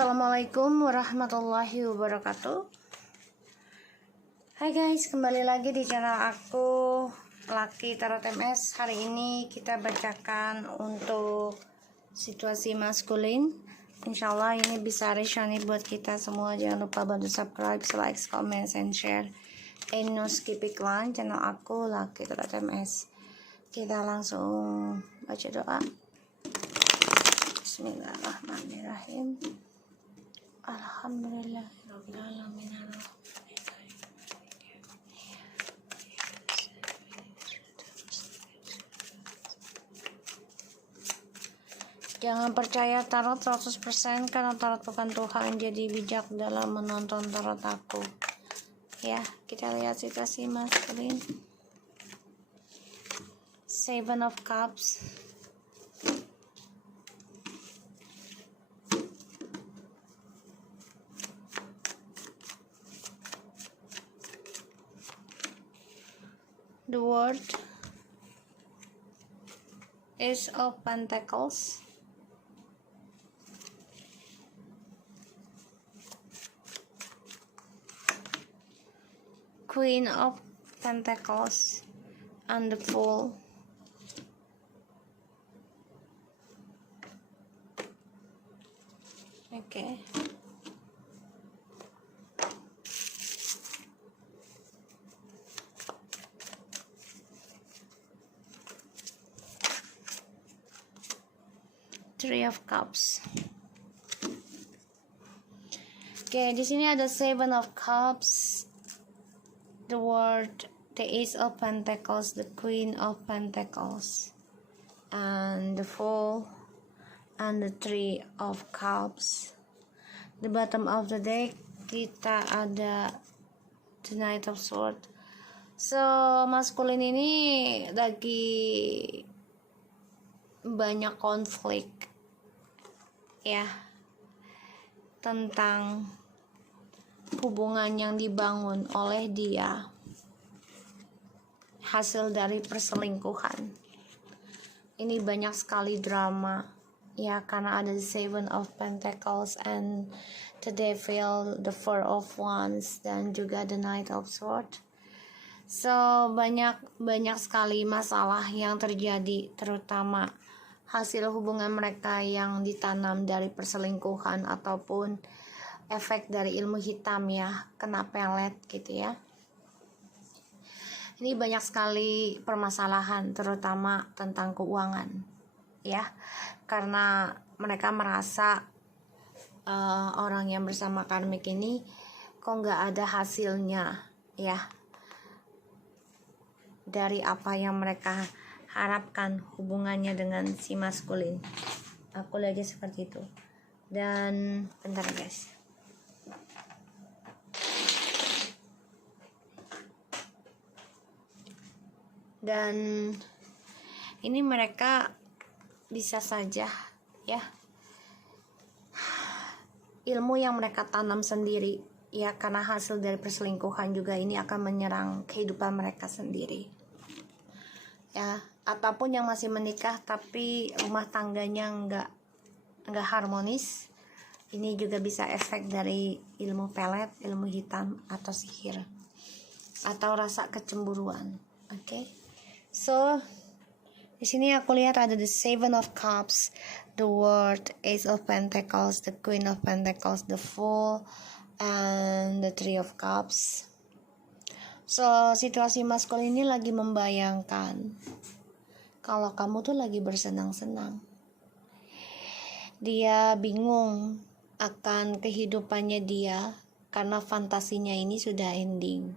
Assalamualaikum warahmatullahi wabarakatuh. Hai guys, kembali lagi di channel aku Lucky Tarot MS. Hari ini kita bacakan untuk situasi maskulin. Insyaallah ini bisa resonate buat kita semua. Jangan lupa bantu subscribe, like, comment, and share. And no skip iklan channel aku Lucky Tarot MS. Kita langsung baca doa. Bismillahirrahmanirrahim. Alhamdulillahirrahmanirrahim. Jangan percaya tarot 100% karena tarot bukan Tuhan. Jadi bijak dalam menonton tarot aku. Ya, kita lihat situasi maskulin. Seven of Cups. The World, Ace of Pentacles, Queen of Pentacles, and the Fool. Okay. Three of Cups. Oke, di sini ada Seven of Cups, the World, the Ace of Pentacles, the Queen of Pentacles, and the Fool, and the Three of Cups. The bottom of the deck kita ada the Knight of Swords. So maskulin ini lagi banyak konflik ya tentang hubungan yang dibangun oleh dia hasil dari perselingkuhan. Ini banyak sekali drama ya, karena ada the Seven of Pentacles and the Devil, the Four of Wands, dan juga the Knight of Swords. So banyak sekali masalah yang terjadi, terutama hasil hubungan mereka yang ditanam dari perselingkuhan ataupun efek dari ilmu hitam ya, kena pelet gitu ya. Ini banyak sekali permasalahan, terutama tentang keuangan ya, karena mereka merasa orang yang bersama karmik ini kok nggak ada hasilnya ya dari apa yang mereka harapkan hubungannya dengan si maskulin. Aku lihat aja seperti itu. Dan bentar guys. Dan ini mereka bisa saja ya, ilmu yang mereka tanam sendiri ya, karena hasil dari perselingkuhan juga ini akan menyerang kehidupan mereka sendiri ya, ataupun yang masih menikah tapi rumah tangganya nggak harmonis. Ini juga bisa efek dari ilmu pelet, ilmu hitam, atau sihir, atau rasa kecemburuan. Oke. So di sini aku lihat ada the Seven of Cups, the World, Ace of Pentacles, the Queen of Pentacles, the Fool, and the Three of Cups. So situasi maskulin ini lagi membayangkan kalau kamu tuh lagi bersenang-senang. Dia bingung akan kehidupannya dia karena fantasinya ini sudah ending.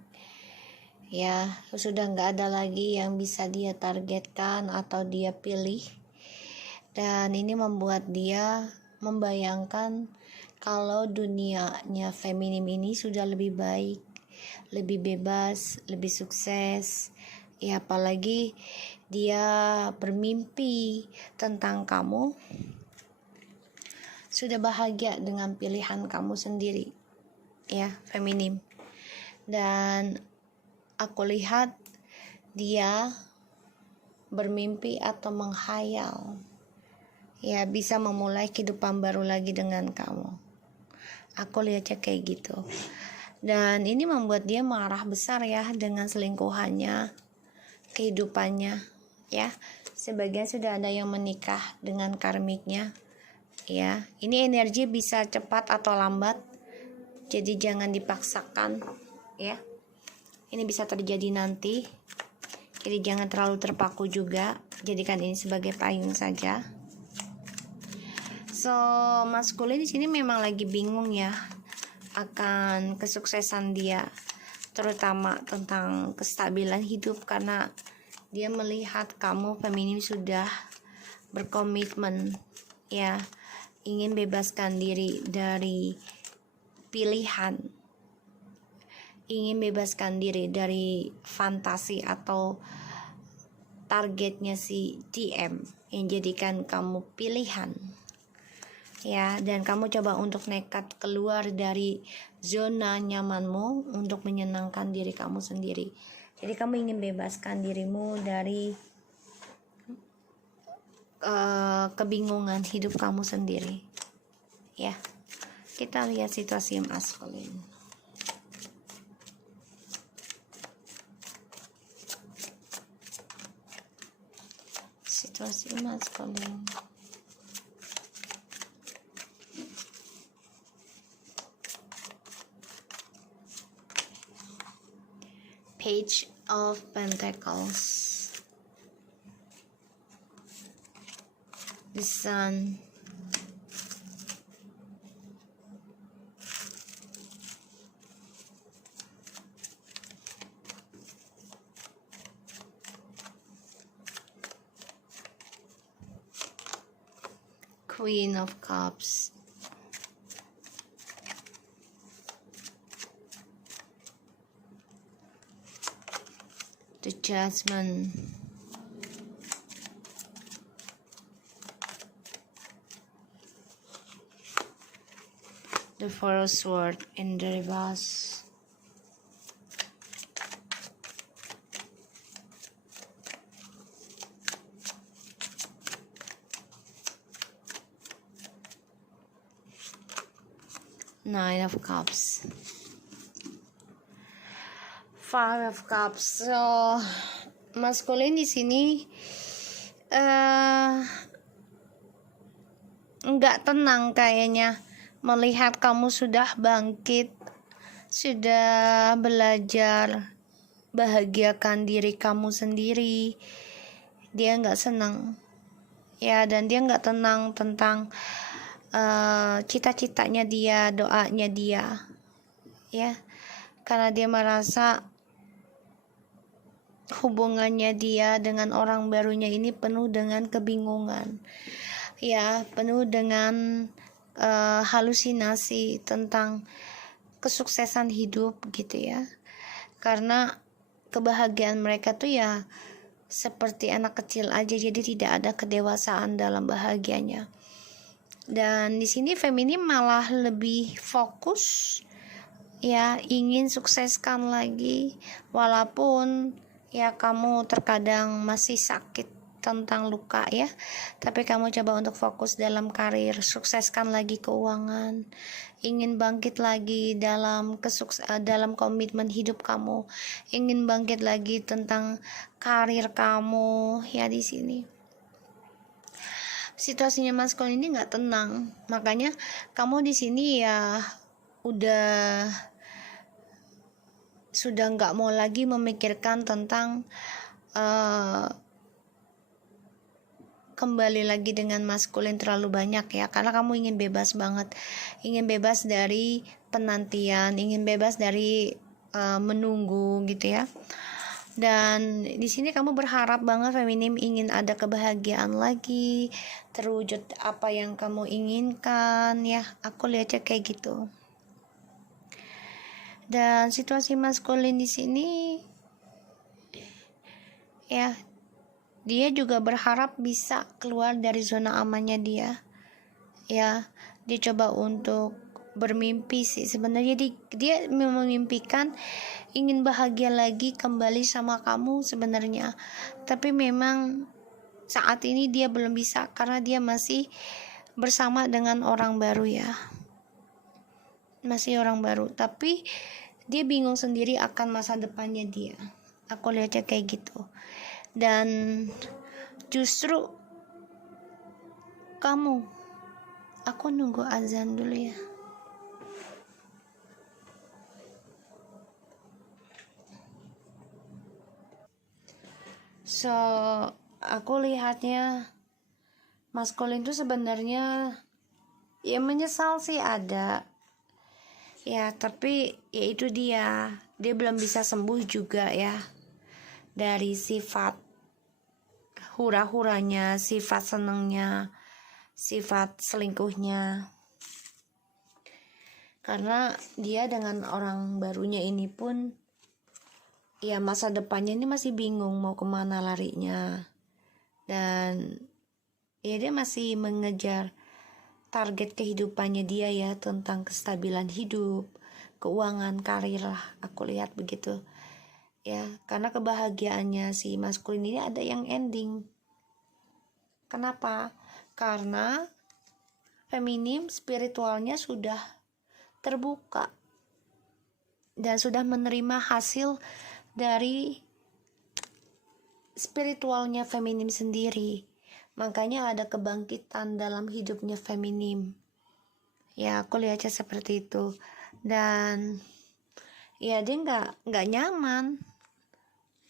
Ya, sudah nggak ada lagi yang bisa dia targetkan atau dia pilih. Dan ini membuat dia membayangkan kalau dunianya feminim ini sudah lebih baik, lebih bebas, lebih sukses ya, apalagi dia bermimpi tentang kamu sudah bahagia dengan pilihan kamu sendiri ya, feminim. Dan aku lihat dia bermimpi atau menghayal ya, bisa memulai kehidupan baru lagi dengan kamu. Aku lihatnya kayak gitu. Dan ini membuat dia marah besar ya dengan selingkuhannya, kehidupannya ya. Sebagian sudah ada yang menikah dengan karmiknya ya. Ini energi bisa cepat atau lambat, jadi jangan dipaksakan ya. Ini bisa terjadi nanti, jadi jangan terlalu terpaku juga. Jadikan ini sebagai payung saja. So, maskulin di sini memang lagi bingung ya akan kesuksesan dia, terutama tentang kestabilan hidup, karena dia melihat kamu feminim sudah berkomitmen ya, ingin bebaskan diri dari pilihan, ingin bebaskan diri dari fantasi atau targetnya si DM yang jadikan kamu pilihan ya. Dan kamu coba untuk nekat keluar dari zona nyamanmu untuk menyenangkan diri kamu sendiri. Jadi kamu ingin bebaskan dirimu dari kebingungan hidup kamu sendiri ya. Kita lihat situasi maskulin. Situasi maskulin. Page of Pentacles, the Sun, Queen of Cups, the Judgment, the Four of Swords in the reverse, Nine of Cups, Five of Cups. So maskulin di sini nggak tenang kayaknya melihat kamu sudah bangkit, sudah belajar bahagiakan diri kamu sendiri. Dia nggak senang ya, dan dia nggak tenang tentang cita-citanya dia, doanya dia ya, karena dia merasa hubungannya dia dengan orang barunya ini penuh dengan kebingungan ya, penuh dengan halusinasi tentang kesuksesan hidup gitu ya. Karena kebahagiaan mereka tuh ya seperti anak kecil aja, jadi tidak ada kedewasaan dalam bahagianya. Dan di sini feminim malah lebih fokus ya, ingin sukseskan lagi, walaupun ya kamu terkadang masih sakit tentang luka ya, tapi kamu coba untuk fokus dalam karir, sukseskan lagi keuangan, ingin bangkit lagi dalam dalam komitmen hidup kamu, ingin bangkit lagi tentang karir kamu ya. Di sini situasinya maskulin ini nggak tenang, makanya kamu di sini ya sudah nggak mau lagi memikirkan tentang kembali lagi dengan maskulin terlalu banyak ya, karena kamu ingin bebas banget, ingin bebas dari penantian, ingin bebas dari menunggu gitu ya. Dan di sini kamu berharap banget feminim ingin ada kebahagiaan lagi, terwujud apa yang kamu inginkan ya, aku lihatnya kayak gitu. Dan situasi maskulin di sini ya, dia juga berharap bisa keluar dari zona amannya dia ya. Dia coba untuk bermimpi sih sebenarnya, dia memimpikan ingin bahagia lagi kembali sama kamu sebenarnya, tapi memang saat ini dia belum bisa karena dia masih bersama dengan orang baru ya. masih orang baru, tapi dia bingung sendiri akan masa depannya dia. Aku lihatnya kayak gitu. Dan justru kamu, aku nunggu azan dulu ya. So, aku lihatnya Mas Colin tuh sebenarnya ya menyesal sih ada. Ya, tapi ya itu dia belum bisa sembuh juga ya dari sifat hura-huranya, sifat senengnya, sifat selingkuhnya. Karena dia dengan orang barunya ini pun ya masa depannya ini masih bingung mau kemana larinya. Dan ya dia masih mengejar target kehidupannya dia ya, tentang kestabilan hidup, keuangan, karir lah, aku lihat begitu ya. Karena kebahagiaannya si maskulin ini ada yang ending. Kenapa? Karena feminim spiritualnya sudah terbuka dan sudah menerima hasil dari spiritualnya feminim sendiri. Makanya ada kebangkitan dalam hidupnya feminim. Ya, aku lihatnya seperti itu. Dan ya dia nggak nyaman.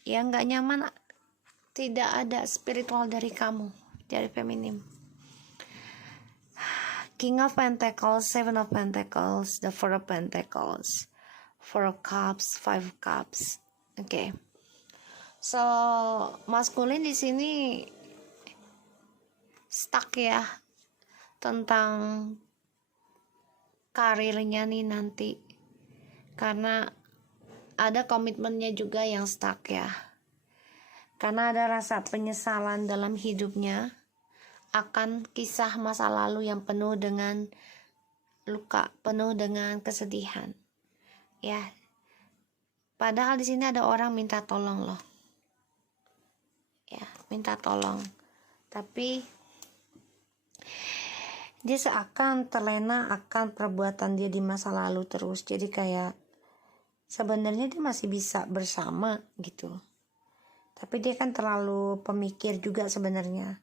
Ya nggak nyaman, tidak ada spiritual dari kamu, dari feminim. King of Pentacles, Seven of Pentacles, the Four of Pentacles, Four of Cups, Five of Cups. Oke. So, maskulin di sini stuck ya tentang karirnya nih nanti, karena ada komitmennya juga yang stuck ya, karena ada rasa penyesalan dalam hidupnya akan kisah masa lalu yang penuh dengan luka, penuh dengan kesedihan ya. Padahal di sini ada orang minta tolong loh ya, minta tolong, tapi dia seakan terlena akan perbuatan dia di masa lalu terus. Jadi kayak sebenarnya dia masih bisa bersama gitu, tapi dia kan terlalu pemikir juga sebenarnya.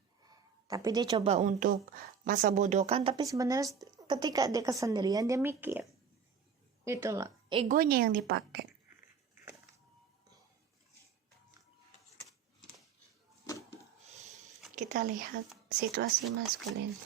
Tapi dia coba untuk masa bodohkan, tapi sebenarnya ketika dia kesendirian dia mikir gitu loh, egonya yang dipakai. Kita lihat situasi maskulin.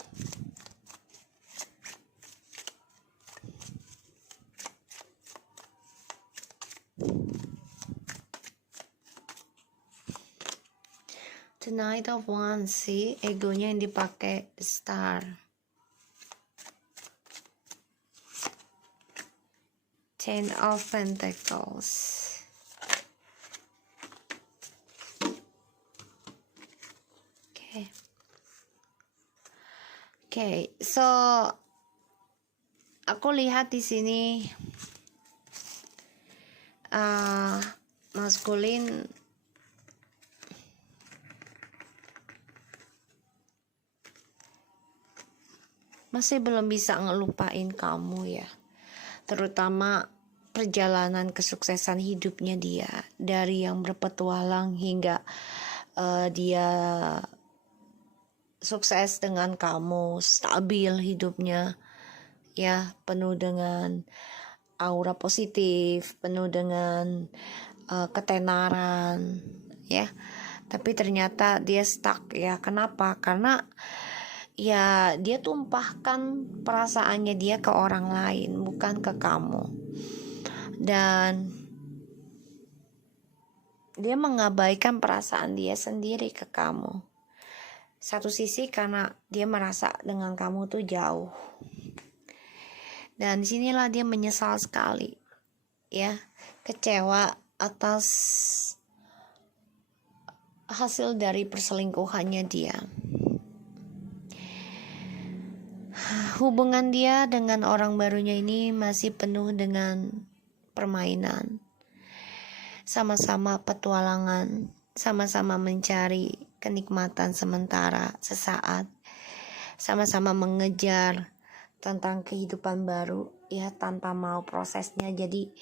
The Knight of Wands, sih egonya yang dipakai, the Star. Ten of Pentacles. Oke, so aku lihat di sini maskulin masih belum bisa ngelupain kamu ya, terutama perjalanan kesuksesan hidupnya dia, dari yang berpetualang hingga dia sukses dengan kamu, stabil hidupnya ya, penuh dengan aura positif, penuh dengan ketenaran ya. Tapi ternyata dia stuck ya. Kenapa? Karena ya dia tumpahkan perasaannya dia ke orang lain, bukan ke kamu. Dan dia mengabaikan perasaan dia sendiri ke kamu. Satu sisi karena dia merasa dengan kamu tuh jauh. Dan disinilah dia menyesal sekali ya, kecewa atas hasil dari perselingkuhannya dia. Hubungan dia dengan orang barunya ini masih penuh dengan permainan, sama-sama petualangan, sama-sama mencari kenikmatan sementara sesaat, sama-sama mengejar tentang kehidupan baru ya, tanpa mau prosesnya. Jadi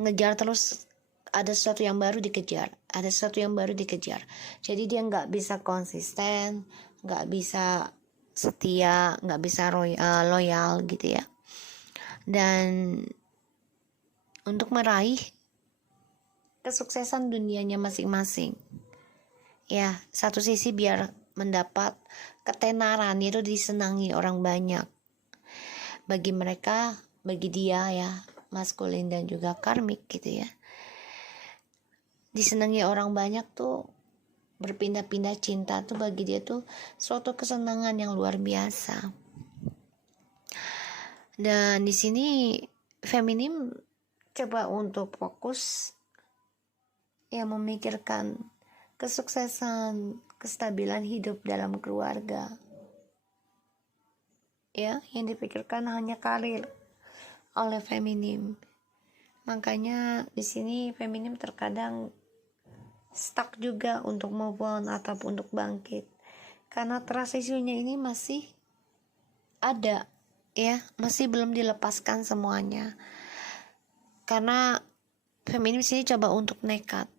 ngejar terus, ada sesuatu yang baru dikejar, ada sesuatu yang baru dikejar. Jadi dia nggak bisa konsisten, nggak bisa setia, nggak bisa loyal gitu ya. Dan untuk meraih kesuksesan dunianya masing-masing ya, satu sisi biar mendapat ketenaran, itu disenangi orang banyak. Bagi mereka, bagi dia ya, maskulin dan juga karmik gitu ya, disenangi orang banyak tuh, berpindah-pindah cinta tuh bagi dia tuh suatu kesenangan yang luar biasa. Dan di sini feminim coba untuk fokus ya, memikirkan kesuksesan, kestabilan hidup dalam keluarga. Ya, yang dipikirkan hanya karir oleh feminim. Makanya di sini feminim terkadang stuck juga untuk move on ataupun untuk bangkit. Karena trust issue-nya ini masih ada ya, masih belum dilepaskan semuanya. Karena feminim sini coba untuk nekat.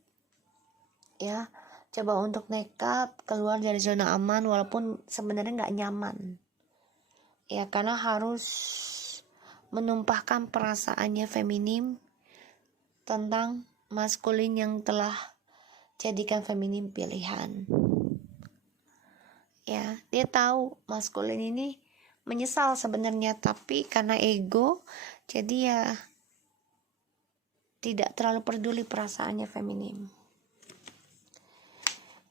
Ya, coba untuk nekat keluar dari zona aman walaupun sebenarnya nggak nyaman. Ya, karena harus menumpahkan perasaannya feminim tentang maskulin yang telah jadikan feminim pilihan. Ya, dia tahu maskulin ini menyesal sebenarnya, tapi karena ego jadi ya tidak terlalu peduli perasaannya feminim.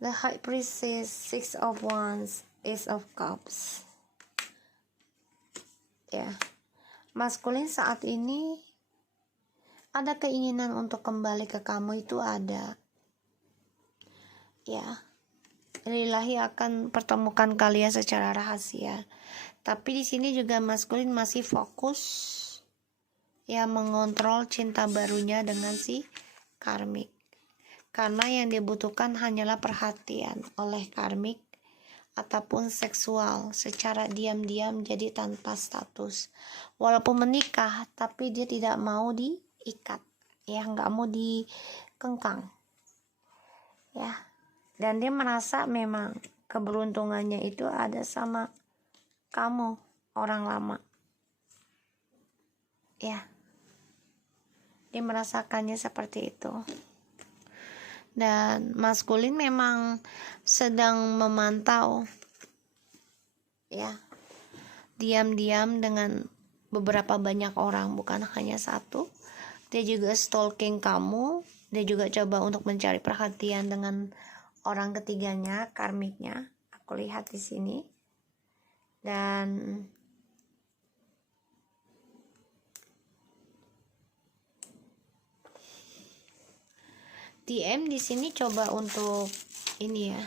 The High Priestess, Six of Wands, Ace of Cups. Ya, maskulin saat ini ada keinginan untuk kembali ke kamu, itu ada. Ya, Ilahi akan pertemukan kalian secara rahasia. Tapi di sini juga maskulin masih fokus ya, mengontrol cinta barunya dengan si karmik. Karena yang dibutuhkan hanyalah perhatian oleh karmik ataupun seksual secara diam-diam, jadi tanpa status. Walaupun menikah, tapi dia tidak mau diikat, ya, nggak mau dikengkang, ya. Dan dia merasa memang keberuntungannya itu ada sama kamu, orang lama, ya. Dia merasakannya seperti itu. Dan maskulin memang sedang memantau ya, diam-diam dengan beberapa banyak orang, bukan hanya satu. Dia juga stalking kamu, dia juga coba untuk mencari perhatian dengan orang ketiganya, karmiknya. Aku lihat di sini. Dan DM di sini coba untuk ini ya,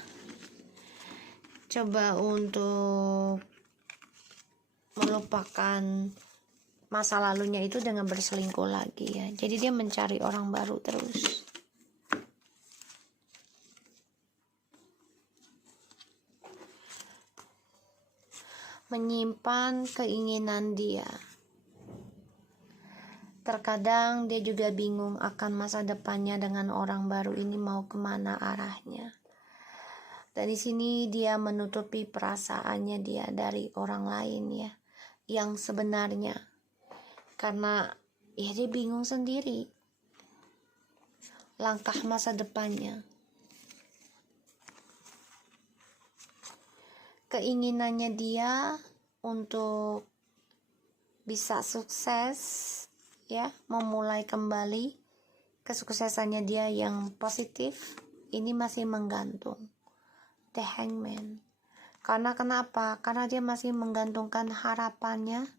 coba untuk melupakan masa lalunya itu dengan berselingkuh lagi ya. Jadi dia mencari orang baru terus. Menyimpan keinginan dia. Terkadang dia juga bingung akan masa depannya dengan orang baru ini mau kemana arahnya. Dan di sini dia menutupi perasaannya dia dari orang lain ya, yang sebenarnya. Karena ya dia bingung sendiri langkah masa depannya. Keinginannya dia untuk bisa sukses ya, memulai kembali kesuksesannya dia yang positif, ini masih menggantung. The Hangman. Karena kenapa? Karena dia masih menggantungkan harapannya,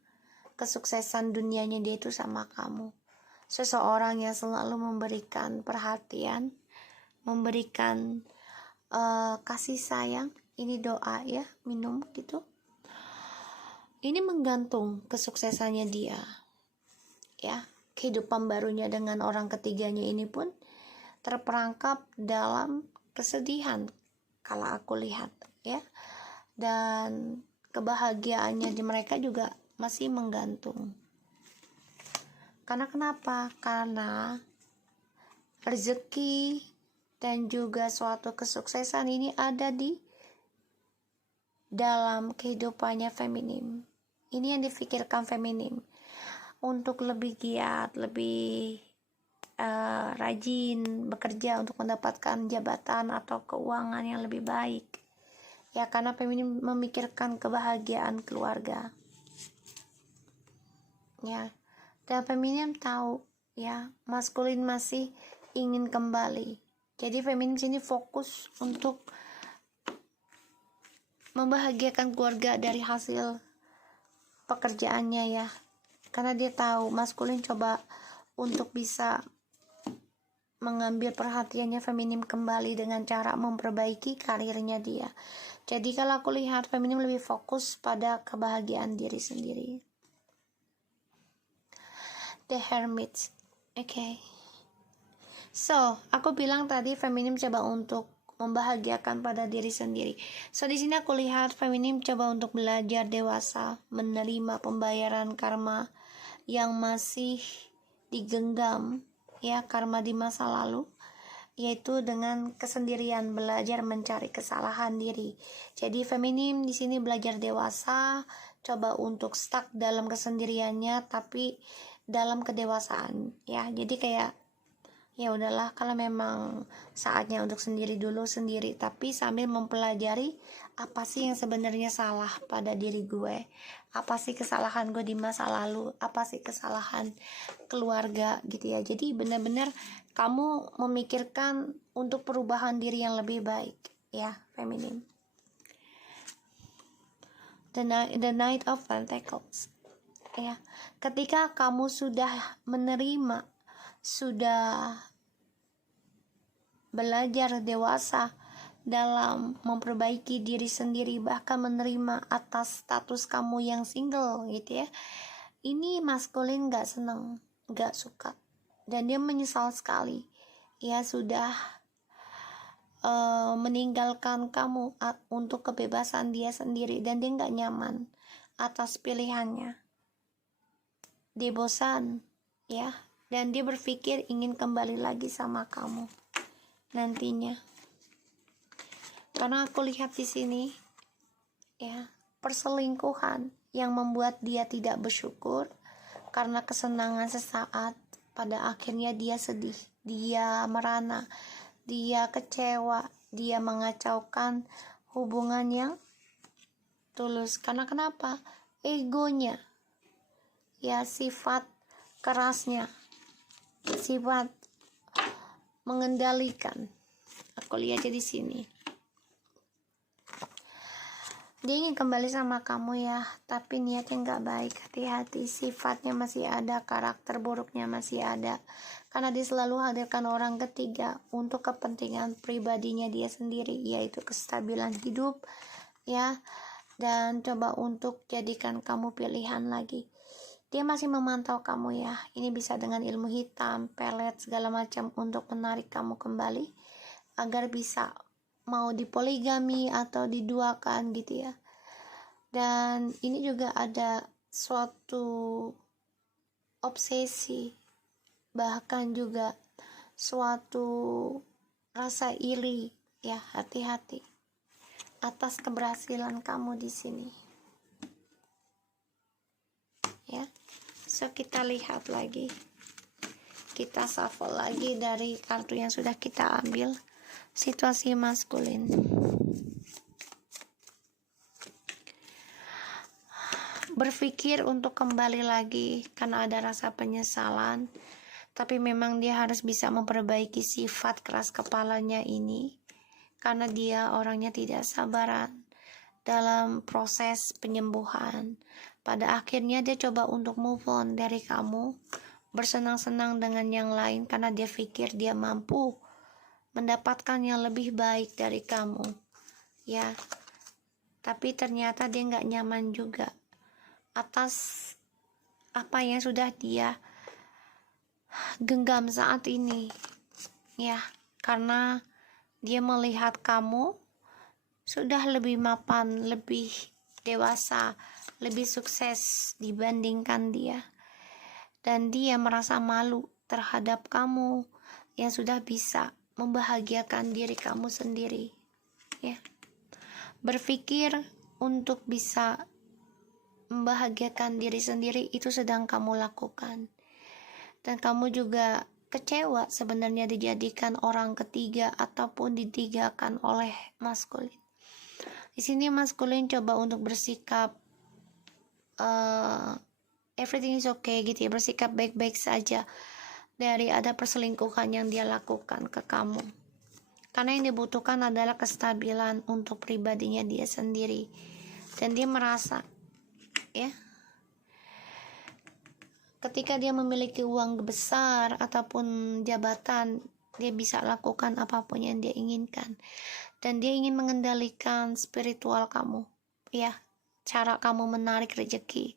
kesuksesan dunianya dia itu sama kamu. Seseorang yang selalu memberikan perhatian, memberikan kasih sayang. Ini doa ya, minum gitu. Ini menggantung kesuksesannya dia. Ya, kehidupan barunya dengan orang ketiganya ini pun terperangkap dalam kesedihan kalau aku lihat ya. Dan kebahagiaannya di mereka juga masih menggantung. Karena kenapa? Karena rezeki dan juga suatu kesuksesan ini ada di dalam kehidupannya feminim. Ini yang difikirkan feminim, untuk lebih giat, lebih rajin bekerja untuk mendapatkan jabatan atau keuangan yang lebih baik. Ya, karena feminim memikirkan kebahagiaan keluarga. Ya, dan feminim tahu ya, maskulin masih ingin kembali. Jadi feminim sini fokus untuk membahagiakan keluarga dari hasil pekerjaannya ya. Karena dia tahu maskulin coba untuk bisa mengambil perhatiannya feminim kembali dengan cara memperbaiki karirnya dia. Jadi kalau aku lihat feminim lebih fokus pada kebahagiaan diri sendiri. The Hermit. Okay. So, aku bilang tadi feminim coba untuk membahagiakan pada diri sendiri. So, di sini aku lihat feminim coba untuk belajar dewasa, menerima pembayaran karma yang masih digenggam, ya, karma di masa lalu, yaitu dengan kesendirian, belajar mencari kesalahan diri. Jadi feminim di sini belajar dewasa, coba untuk stuck dalam kesendiriannya tapi dalam kedewasaan ya. Jadi kayak ya udahlah, kalau memang saatnya untuk sendiri dulu sendiri, tapi sambil mempelajari apa sih yang sebenarnya salah pada diri gue, apa sih kesalahan gue di masa lalu, apa sih kesalahan keluarga gitu ya. Jadi benar-benar kamu memikirkan untuk perubahan diri yang lebih baik ya, feminim. The Knight of Pentacles ya, ketika kamu sudah menerima, sudah belajar dewasa dalam memperbaiki diri sendiri, bahkan menerima atas status kamu yang single gitu ya, ini maskulin gak seneng, gak suka, dan dia menyesal sekali ya sudah meninggalkan kamu untuk kebebasan dia sendiri, dan dia gak nyaman atas pilihannya. Dia bosan ya, dan dia berpikir ingin kembali lagi sama kamu nantinya. Karena aku lihat di sini ya, perselingkuhan yang membuat dia tidak bersyukur karena kesenangan sesaat, pada akhirnya dia sedih, dia merana, dia kecewa, dia mengacaukan hubungan yang tulus. Karena kenapa? Egonya ya, sifat kerasnya, sifat mengendalikan. Aku lihat di sini dia ingin kembali sama kamu ya, tapi niatnya nggak baik. Hati-hati, sifatnya masih ada, karakter buruknya masih ada, karena dia selalu hadirkan orang ketiga untuk kepentingan pribadinya dia sendiri, yaitu kestabilan hidup ya, dan coba untuk jadikan kamu pilihan lagi. Dia masih memantau kamu ya, ini bisa dengan ilmu hitam, pelet, segala macam untuk menarik kamu kembali agar bisa mau dipoligami atau diduakan gitu ya. Dan ini juga ada suatu obsesi, bahkan juga suatu rasa iri ya. Hati-hati atas keberhasilan kamu di sini ya. So kita lihat lagi, kita shuffle lagi dari kartu yang sudah kita ambil. Situasi maskulin, berpikir untuk kembali lagi karena ada rasa penyesalan, tapi memang dia harus bisa memperbaiki sifat keras kepalanya ini, karena dia orangnya tidak sabaran dalam proses penyembuhan. Pada akhirnya dia coba untuk move on dari kamu, bersenang-senang dengan yang lain karena dia pikir dia mampu mendapatkan yang lebih baik dari kamu ya. Tapi ternyata dia nggak nyaman juga atas apa yang sudah dia genggam saat ini ya, karena dia melihat kamu sudah lebih mapan, lebih dewasa, lebih sukses dibandingkan dia, dan dia merasa malu terhadap kamu yang sudah bisa membahagiakan diri kamu sendiri, ya. Berpikir untuk bisa membahagiakan diri sendiri itu sedang kamu lakukan, dan kamu juga kecewa sebenarnya dijadikan orang ketiga ataupun ditigakan oleh maskulin. Di sini maskulin coba untuk bersikap everything is okay gitu ya, bersikap baik-baik saja dari ada perselingkuhan yang dia lakukan ke kamu. Karena yang dibutuhkan adalah kestabilan untuk pribadinya dia sendiri. Dan dia merasa, ya, ketika dia memiliki uang besar ataupun jabatan, dia bisa lakukan apapun yang dia inginkan. Dan dia ingin mengendalikan spiritual kamu, ya, cara kamu menarik rezeki.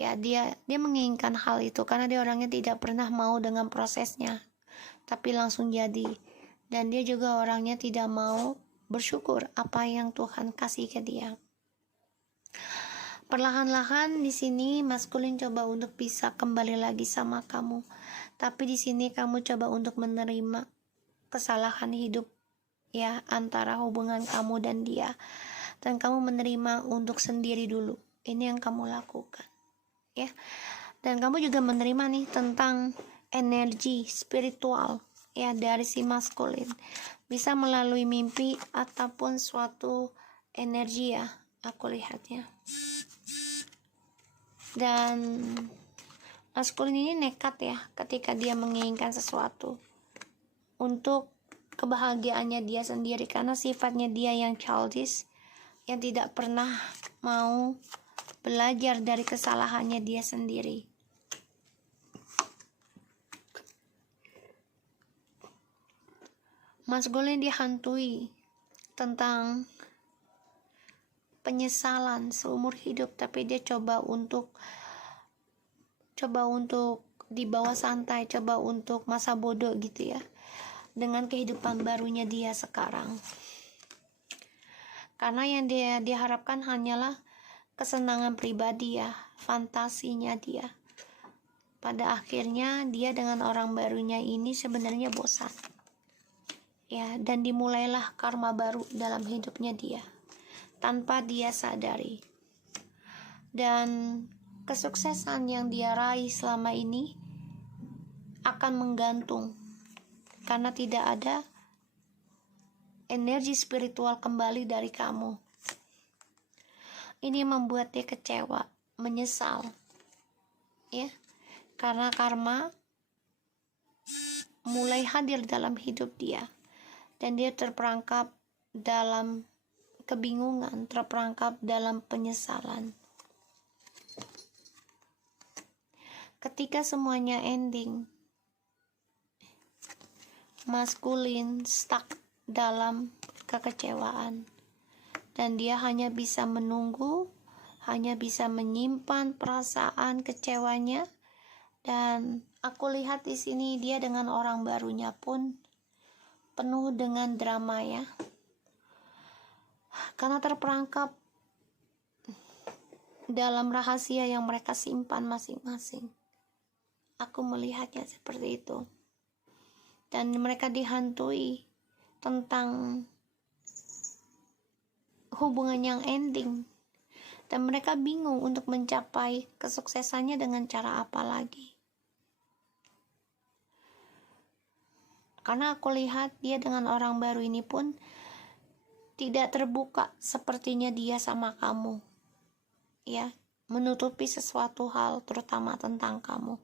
Ya, dia menginginkan hal itu karena dia orangnya tidak pernah mau dengan prosesnya, tapi langsung jadi. Dan dia juga orangnya tidak mau bersyukur apa yang Tuhan kasih ke dia. Perlahan-lahan di sini maskulin coba untuk bisa kembali lagi sama kamu. Tapi di sini kamu coba untuk menerima kesalahan hidup, ya, antara hubungan kamu dan dia. Dan kamu menerima untuk sendiri dulu. Ini yang kamu lakukan, ya. Dan kamu juga menerima nih tentang energi spiritual, ya, dari si maskulin, bisa melalui mimpi ataupun suatu energi, ya, aku lihatnya. Dan maskulin ini nekat, ya, ketika dia menginginkan sesuatu untuk kebahagiaannya dia sendiri, karena sifatnya dia yang childish, yang tidak pernah mau belajar dari kesalahannya dia sendiri. Maskulin dihantui tentang penyesalan seumur hidup, tapi dia coba untuk dibawa santai, coba untuk masa bodoh gitu ya, dengan kehidupan barunya dia sekarang. Karena yang dia diharapkan hanyalah kesenangan pribadi, ya, fantasinya dia. Pada akhirnya dia dengan orang barunya ini sebenarnya bosan, ya, dan dimulailah karma baru dalam hidupnya dia tanpa dia sadari. Dan kesuksesan yang dia raih selama ini akan menggantung karena tidak ada energi spiritual kembali dari kamu. Ini membuat dia kecewa, menyesal, ya, karena karma mulai hadir dalam hidup dia. Dan dia terperangkap dalam kebingungan, terperangkap dalam penyesalan. Ketika semuanya ending, maskulin stuck dalam kekecewaan. Dan dia hanya bisa menunggu, hanya bisa menyimpan perasaan kecewanya. Dan aku lihat di sini dia dengan orang barunya pun penuh dengan drama, ya, karena terperangkap dalam rahasia yang mereka simpan masing-masing. Aku melihatnya seperti itu. Dan mereka dihantui tentang hubungan yang ending, dan mereka bingung untuk mencapai kesuksesannya dengan cara apa lagi. Karena aku lihat dia dengan orang baru ini pun tidak terbuka sepertinya dia sama kamu, ya, menutupi sesuatu hal terutama tentang kamu.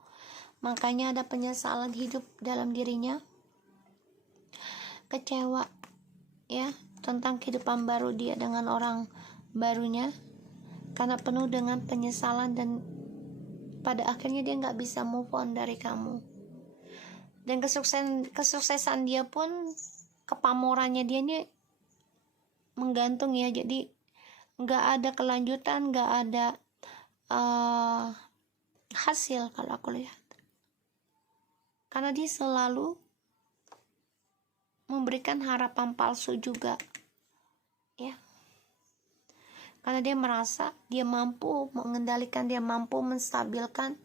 Makanya ada penyesalan hidup dalam dirinya, kecewa, ya, tentang kehidupan baru dia dengan orang barunya, karena penuh dengan penyesalan, dan pada akhirnya dia nggak bisa move on dari kamu. Dan kesuksesan dia pun, kepamorannya dia ini menggantung, ya, jadi nggak ada kelanjutan, nggak ada hasil kalau aku lihat, karena dia selalu memberikan harapan palsu juga, ya. karena dia merasa dia mampu mengendalikan, dia mampu menstabilkan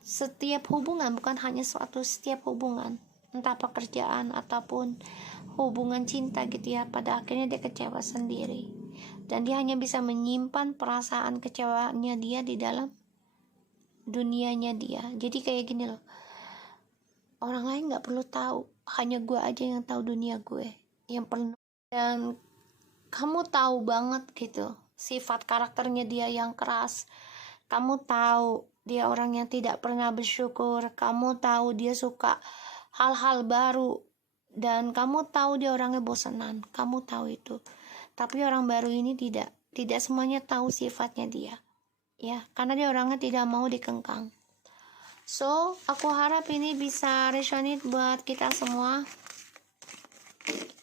setiap hubungan, bukan hanya setiap hubungan, entah pekerjaan ataupun hubungan cinta gitu ya. Pada akhirnya dia kecewa sendiri, dan dia hanya bisa menyimpan perasaan kecewaannya dia di dalam dunianya dia. Jadi kayak gini loh, orang lain nggak perlu tahu, hanya gue aja yang tahu dunia gue yang penuh. Dan kamu tahu banget gitu sifat karakternya dia yang keras, kamu tahu dia orang yang tidak pernah bersyukur, kamu tahu dia suka hal-hal baru, dan kamu tahu dia orangnya bosenan, kamu tahu itu. Tapi orang baru ini tidak semuanya tahu sifatnya dia ya, karena dia orangnya tidak mau dikengkang. So aku harap ini bisa resonate buat kita semua.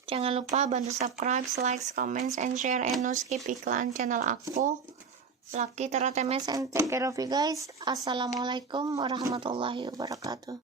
Jangan lupa bantu subscribe, like, comments, and share, and no skip iklan channel aku. Lucky TMS and take care of you guys. Assalamualaikum warahmatullahi wabarakatuh.